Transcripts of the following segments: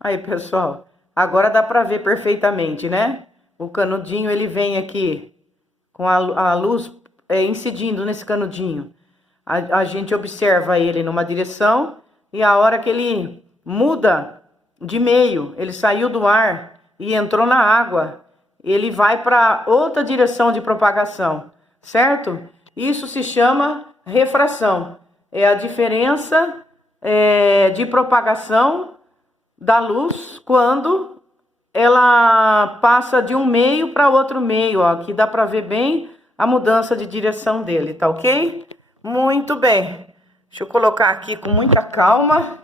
Aí, pessoal, agora dá para ver perfeitamente, né? O canudinho, ele vem aqui com a luz incidindo nesse canudinho. A gente observa ele numa direção e a hora que ele muda de meio, ele saiu do ar e entrou na água, ele vai para outra direção de propagação, certo? Isso se chama refração. É a diferença de propagação da luz quando ela passa de um meio para outro meio, ó. Aqui dá para ver bem a mudança de direção dele, tá ok? Muito bem. Deixa eu colocar aqui com muita calma.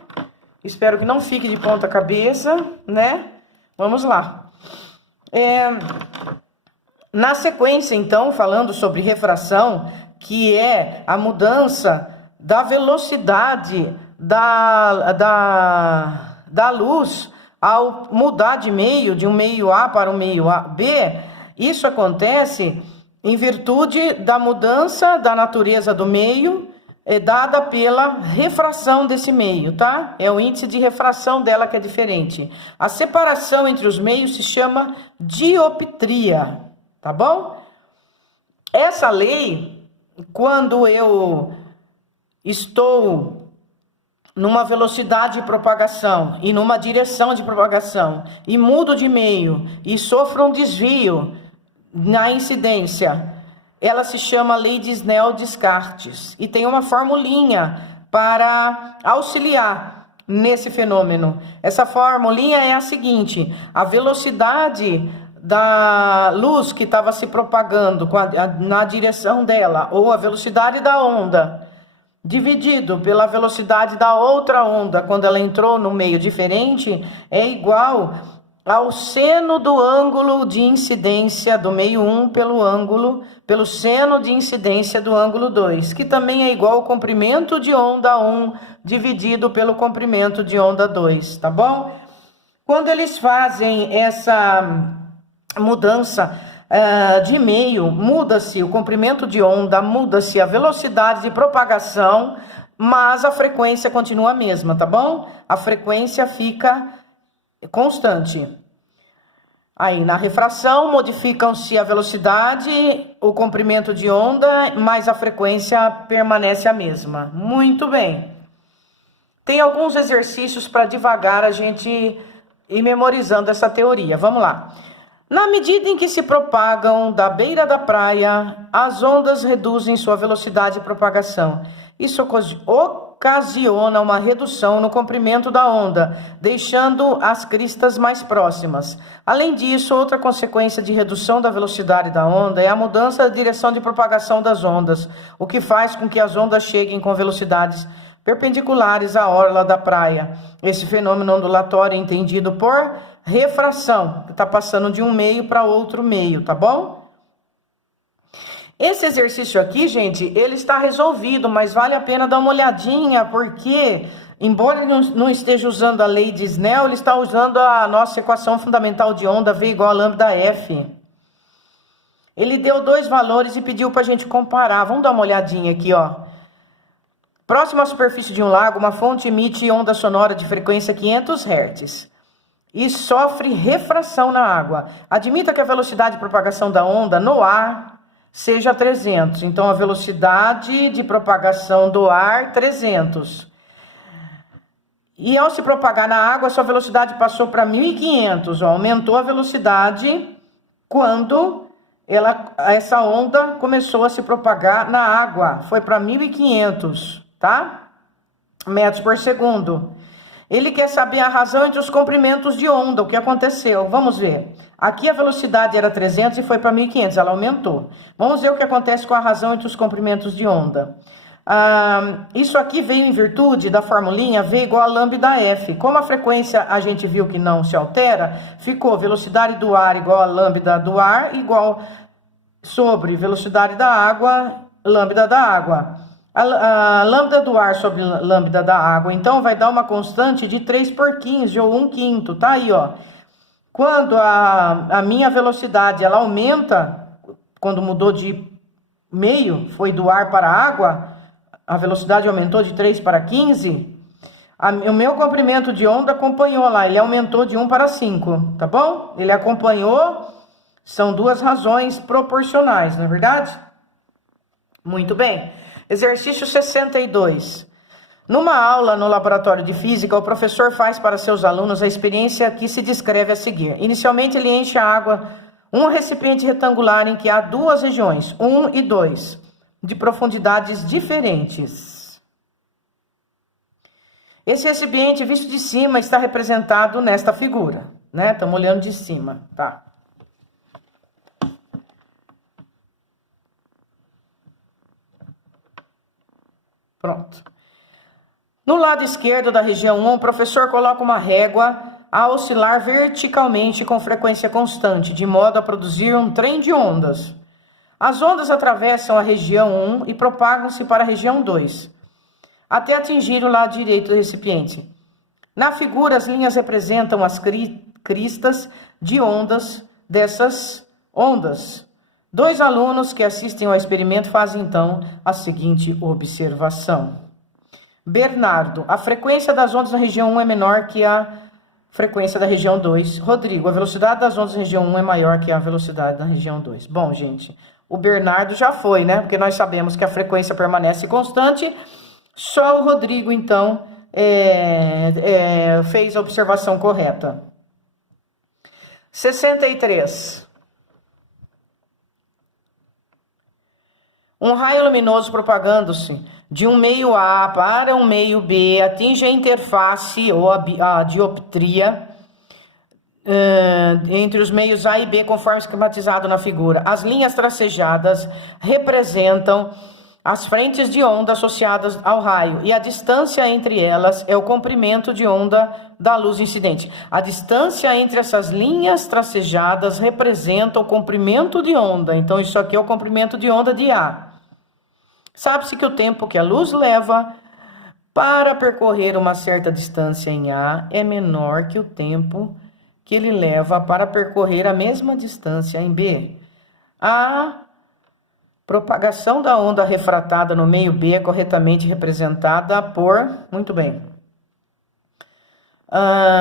Espero que não fique de ponta cabeça, né? Vamos lá. Na sequência, então, falando sobre refração, que é a mudança da velocidade da luz ao mudar de um meio A para um meio B, isso acontece em virtude da mudança da natureza do meio, dada pela refração desse meio, tá? É o índice de refração dela que é diferente. A separação entre os meios se chama dioptria, tá bom? Essa lei, quando eu estou numa velocidade de propagação e numa direção de propagação e mudo de meio e sofro um desvio na incidência, ela se chama lei de Snell-Descartes e tem uma formulinha para auxiliar nesse fenômeno. Essa formulinha é a seguinte: a velocidade da luz que estava se propagando na direção dela, ou a velocidade da onda, dividido pela velocidade da outra onda quando ela entrou no meio diferente, é igual ao seno do ângulo de incidência do meio 1 pelo seno de incidência do ângulo 2, que também é igual ao comprimento de onda 1 dividido pelo comprimento de onda 2, tá bom? Quando eles fazem essa mudança de meio, muda-se o comprimento de onda, muda-se a velocidade de propagação, mas a frequência continua a mesma, tá bom? A frequência fica constante. Aí, na refração, modificam-se a velocidade, o comprimento de onda, mas a frequência permanece a mesma. Muito bem. Tem alguns exercícios para devagar a gente ir memorizando essa teoria. Vamos lá. Na medida em que se propagam da beira da praia, as ondas reduzem sua velocidade de propagação. Isso ocasiona uma redução no comprimento da onda, deixando as cristas mais próximas. Além disso, outra consequência de redução da velocidade da onda é a mudança da direção de propagação das ondas, o que faz com que as ondas cheguem com velocidades perpendiculares à orla da praia. Esse fenômeno ondulatório é entendido por refração, que está passando de um meio para outro meio, tá bom? Esse exercício aqui, gente, ele está resolvido, mas vale a pena dar uma olhadinha, porque, embora ele não esteja usando a lei de Snell, ele está usando a nossa equação fundamental de onda, V igual a lambda F. Ele deu dois valores e pediu para a gente comparar. Vamos dar uma olhadinha aqui, ó. Próximo à superfície de um lago, uma fonte emite onda sonora de frequência 500 Hz e sofre refração na água. Admita que a velocidade de propagação da onda no ar seja 300. Então, a velocidade de propagação do ar, 300. E ao se propagar na água, sua velocidade passou para 1.500. Ó, aumentou a velocidade quando essa onda começou a se propagar na água. Foi para 1.500, tá? Metros por segundo. Ele quer saber a razão entre os comprimentos de onda, o que aconteceu. Vamos ver. Aqui a velocidade era 300 e foi para 1.500, ela aumentou. Vamos ver o que acontece com a razão entre os comprimentos de onda. Isso aqui veio em virtude da formulinha V igual a lambda F. Como a frequência a gente viu que não se altera, ficou velocidade do ar igual a lambda do ar igual sobre velocidade da água, lambda da água. A lambda do ar sobre lambda da água, então, vai dar uma constante de 3 por 15, ou 1/5, tá aí, ó. Quando a minha velocidade, ela aumenta, quando mudou de meio, foi do ar para a água, a velocidade aumentou de 3 para 15, O meu comprimento de onda acompanhou lá, ele aumentou de 1 para 5, tá bom? Ele acompanhou, são duas razões proporcionais, não é verdade? Muito bem. Exercício 62. Numa aula no laboratório de física, o professor faz para seus alunos a experiência que se descreve a seguir. Inicialmente, ele enche a água, um recipiente retangular em que há duas regiões, 1 e 2, de profundidades diferentes. Esse recipiente, visto de cima, está representado nesta figura, né? Estamos olhando de cima, tá? Pronto. No lado esquerdo da região 1, o professor coloca uma régua a oscilar verticalmente com frequência constante, de modo a produzir um trem de ondas. As ondas atravessam a região 1 e propagam-se para a região 2, até atingir o lado direito do recipiente. Na figura, as linhas representam as cristas de ondas dessas ondas. Dois alunos que assistem ao experimento fazem, então, a seguinte observação. Bernardo, a frequência das ondas na região 1 é menor que a frequência da região 2. Rodrigo, a velocidade das ondas na região 1 é maior que a velocidade da região 2. Bom, gente, o Bernardo já foi, né? Porque nós sabemos que a frequência permanece constante. Só o Rodrigo, então, fez a observação correta. 63. Um raio luminoso propagando-se de um meio A para um meio B atinge a interface ou a dioptria entre os meios A e B, conforme esquematizado na figura. As linhas tracejadas representam as frentes de onda associadas ao raio, e a distância entre elas é o comprimento de onda da luz incidente. A distância entre essas linhas tracejadas representa o comprimento de onda. Então, isso aqui é o comprimento de onda de A. Sabe-se que o tempo que a luz leva para percorrer uma certa distância em A é menor que o tempo que ele leva para percorrer a mesma distância em B. A propagação da onda refratada no meio B é corretamente representada por... Muito bem.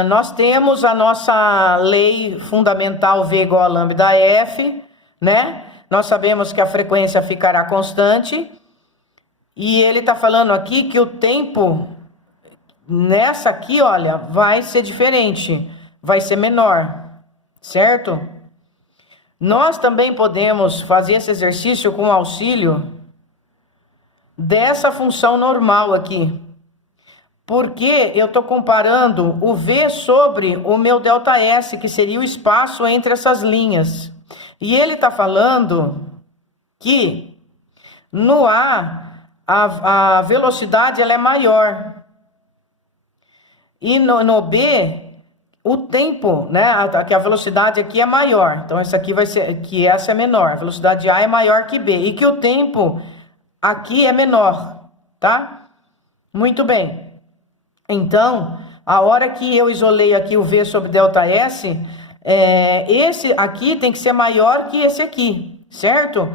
Nós temos a nossa lei fundamental V igual a lambda F, né? Nós sabemos que a frequência ficará constante. E ele está falando aqui que o tempo nessa aqui, olha, vai ser diferente, vai ser menor, certo? Nós também podemos fazer esse exercício com auxílio dessa função normal aqui. Porque eu estou comparando o V sobre o meu ΔS, que seria o espaço entre essas linhas. E ele está falando que no A velocidade ela é maior. E no B, o tempo, né? Que a velocidade aqui é maior. Então, essa aqui vai ser, que essa é menor. A velocidade A é maior que B. E que o tempo aqui é menor, tá? Muito bem. Então, a hora que eu isolei aqui o V sobre ΔS, esse aqui tem que ser maior que esse aqui, certo?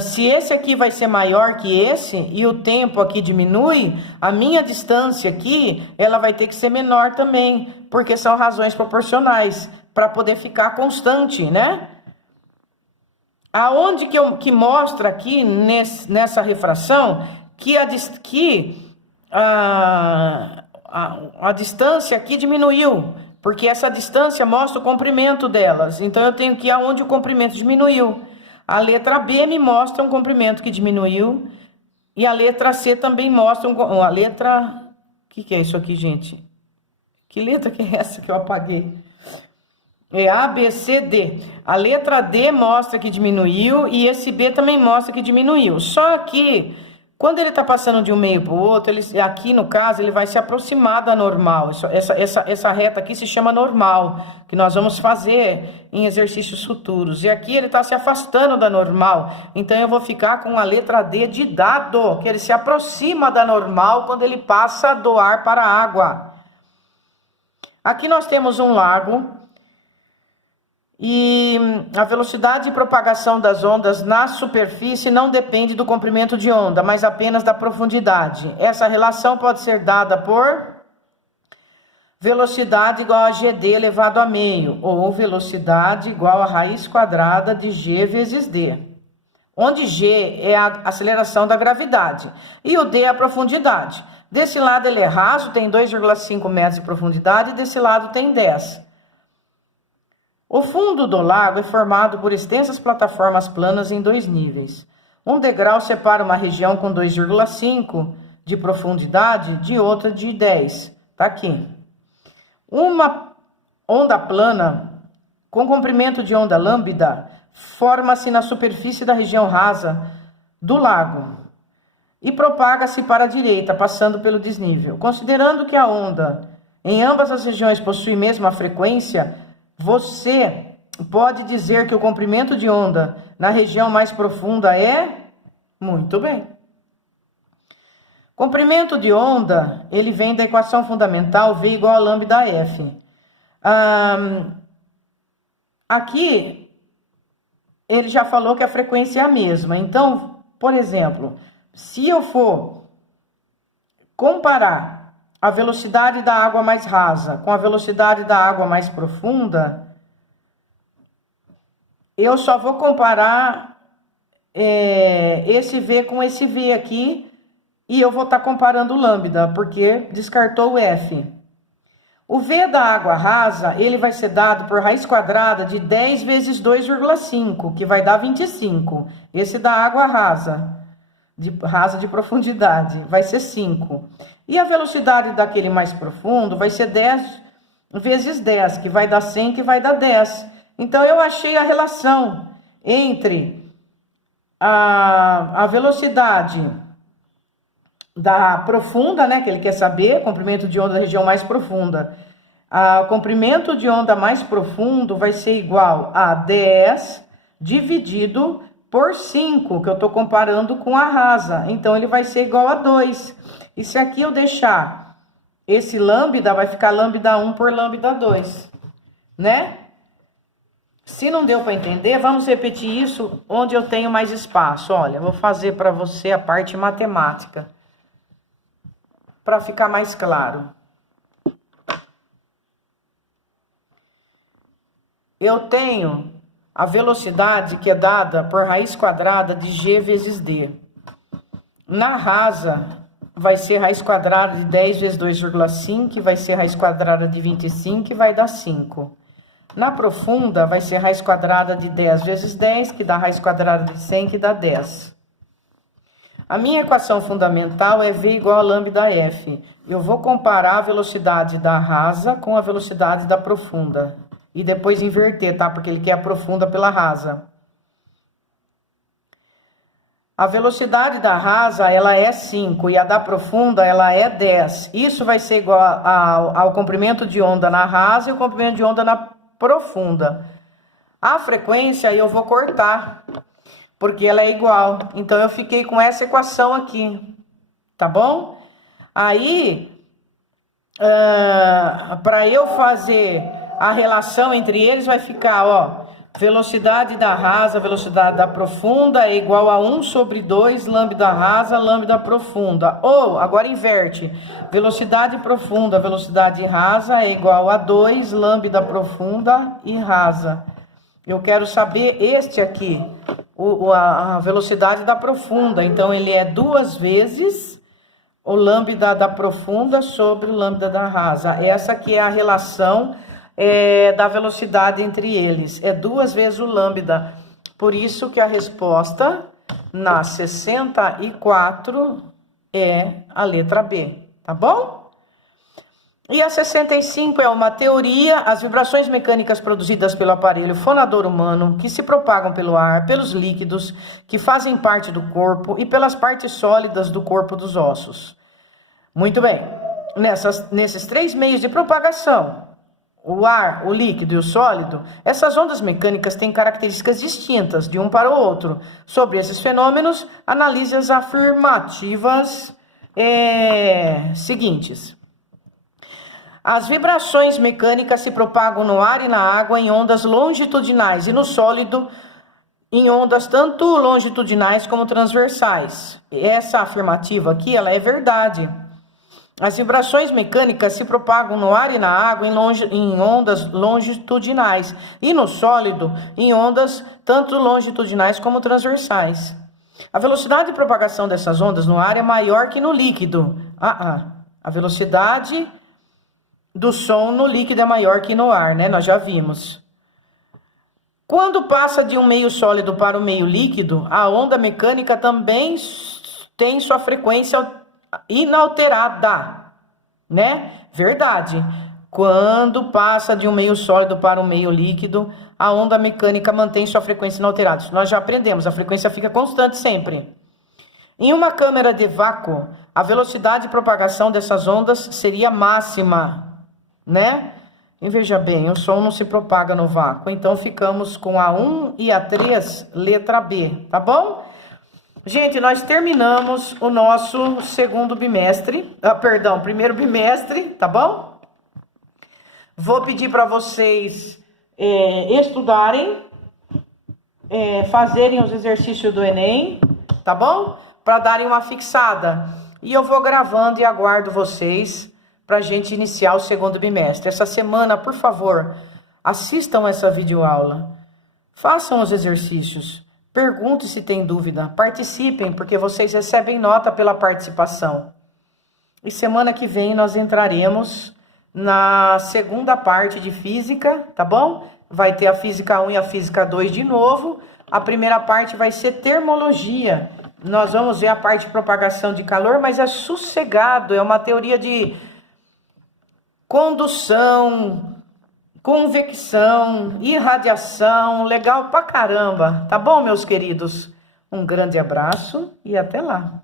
Se esse aqui vai ser maior que esse e o tempo aqui diminui, a minha distância aqui, ela vai ter que ser menor também, porque são razões proporcionais, para poder ficar constante, né? Aonde que mostra aqui nessa refração que a distância aqui diminuiu, porque essa distância mostra o comprimento delas. Então, eu tenho que ir aonde o comprimento diminuiu. A letra B me mostra um comprimento que diminuiu. E a letra C também mostra a letra... O que é isso aqui, gente? Que letra que é essa que eu apaguei? É A, B, C, D. A letra D mostra que diminuiu e esse B também mostra que diminuiu. Só que, quando ele está passando de um meio para o outro, aqui no caso, ele vai se aproximar da normal. Essa reta aqui se chama normal, que nós vamos fazer em exercícios futuros. E aqui ele está se afastando da normal. Então, eu vou ficar com a letra D de dado, que ele se aproxima da normal quando ele passa do ar para a água. Aqui nós temos um lago. E a velocidade de propagação das ondas na superfície não depende do comprimento de onda, mas apenas da profundidade. Essa relação pode ser dada por velocidade igual a GD elevado a meio, ou velocidade igual a raiz quadrada de G vezes D, onde G é a aceleração da gravidade e o D é a profundidade. Desse lado ele é raso, tem 2,5 metros de profundidade, e desse lado tem 10. O fundo do lago é formado por extensas plataformas planas em 2 níveis. Um degrau separa uma região com 2,5 de profundidade de outra de 10. Tá aqui. Uma onda plana com comprimento de onda lambda forma-se na superfície da região rasa do lago e propaga-se para a direita, passando pelo desnível. Considerando que a onda em ambas as regiões possui mesma frequência, você pode dizer que o comprimento de onda na região mais profunda é... Muito bem. Comprimento de onda, ele vem da equação fundamental V igual a lambda F. Aqui, ele já falou que a frequência é a mesma. Então, por exemplo, se eu for comparar a velocidade da água mais rasa com a velocidade da água mais profunda, eu só vou comparar esse V com esse V aqui, e eu vou estar comparando o lambda, porque descartou o F. O V da água rasa, ele vai ser dado por raiz quadrada de 10 vezes 2,5, que vai dar 25. Esse da água rasa de profundidade, vai ser 5. E a velocidade daquele mais profundo vai ser 10 vezes 10, que vai dar 100, que vai dar 10. Então, eu achei a relação entre a velocidade da profunda, né, que ele quer saber, comprimento de onda da região mais profunda. O comprimento de onda mais profundo vai ser igual a 10 dividido por 5, que eu estou comparando com a rasa. Então, ele vai ser igual a 2. E se aqui eu deixar esse lambda, vai ficar lambda 1 por lambda 2, né? Se não deu para entender, vamos repetir isso onde eu tenho mais espaço. Olha, eu vou fazer para você a parte matemática, para ficar mais claro. Eu tenho a velocidade que é dada por raiz quadrada de G vezes D. Na rasa, vai ser raiz quadrada de 10 vezes 2,5, que vai ser raiz quadrada de 25, que vai dar 5. Na profunda, vai ser raiz quadrada de 10 vezes 10, que dá raiz quadrada de 100, que dá 10. A minha equação fundamental é V igual a lambda F. Eu vou comparar a velocidade da rasa com a velocidade da profunda. E depois inverter, tá? Porque ele quer a profunda pela rasa. A velocidade da rasa, ela é 5 e a da profunda, ela é 10. Isso vai ser igual ao comprimento de onda na rasa e o comprimento de onda na profunda. A frequência eu vou cortar, porque ela é igual. Então, eu fiquei com essa equação aqui, tá bom? Aí, para eu fazer a relação entre eles, vai ficar, ó, velocidade da rasa, velocidade da profunda é igual a 1 sobre 2 lambda rasa, lambda profunda. Ou, agora inverte, velocidade profunda, velocidade rasa é igual a 2 lambda profunda e rasa. Eu quero saber este aqui, a velocidade da profunda. Então, ele é 2 vezes o lambda da profunda sobre o lambda da rasa. Essa aqui é a relação da velocidade entre eles. É 2 vezes o lambda. Por isso que a resposta na 64 é a letra B. Tá bom? E a 65 é uma teoria, as vibrações mecânicas produzidas pelo aparelho fonador humano, que se propagam pelo ar, pelos líquidos, que fazem parte do corpo e pelas partes sólidas do corpo dos ossos. Muito bem. Nesses 3 meios de propagação, o ar, o líquido e o sólido, essas ondas mecânicas têm características distintas de um para o outro. Sobre esses fenômenos, analise as afirmativas seguintes. As vibrações mecânicas se propagam no ar e na água em ondas longitudinais e no sólido em ondas tanto longitudinais como transversais. Essa afirmativa aqui, ela é verdade. As vibrações mecânicas se propagam no ar e na água em ondas longitudinais e no sólido em ondas tanto longitudinais como transversais. A velocidade de propagação dessas ondas no ar é maior que no líquido. A velocidade do som no líquido é maior que no ar, né? Nós já vimos. Quando passa de um meio sólido para o meio líquido, a onda mecânica também tem sua frequência inalterada, né? Verdade. Quando passa de um meio sólido para um meio líquido, a onda mecânica mantém sua frequência inalterada. Isso nós já aprendemos, a frequência fica constante sempre. Em uma câmara de vácuo, a velocidade de propagação dessas ondas seria máxima, né? E veja bem, o som não se propaga no vácuo. Então, ficamos com a 1 e a 3, letra B, tá bom? Gente, nós terminamos o nosso primeiro bimestre, tá bom? Vou pedir para vocês estudarem, fazerem os exercícios do Enem, tá bom? Para darem uma fixada. E eu vou gravando e aguardo vocês para a gente iniciar o segundo bimestre. Essa semana, por favor, assistam essa videoaula. Façam os exercícios. Perguntem se tem dúvida. Participem, porque vocês recebem nota pela participação. E semana que vem nós entraremos na segunda parte de física, tá bom? Vai ter a física 1 e a física 2 de novo. A primeira parte vai ser termologia. Nós vamos ver a parte de propagação de calor, mas é sossegado, é uma teoria de condução, convecção, irradiação, legal pra caramba, tá bom, meus queridos? Um grande abraço e até lá.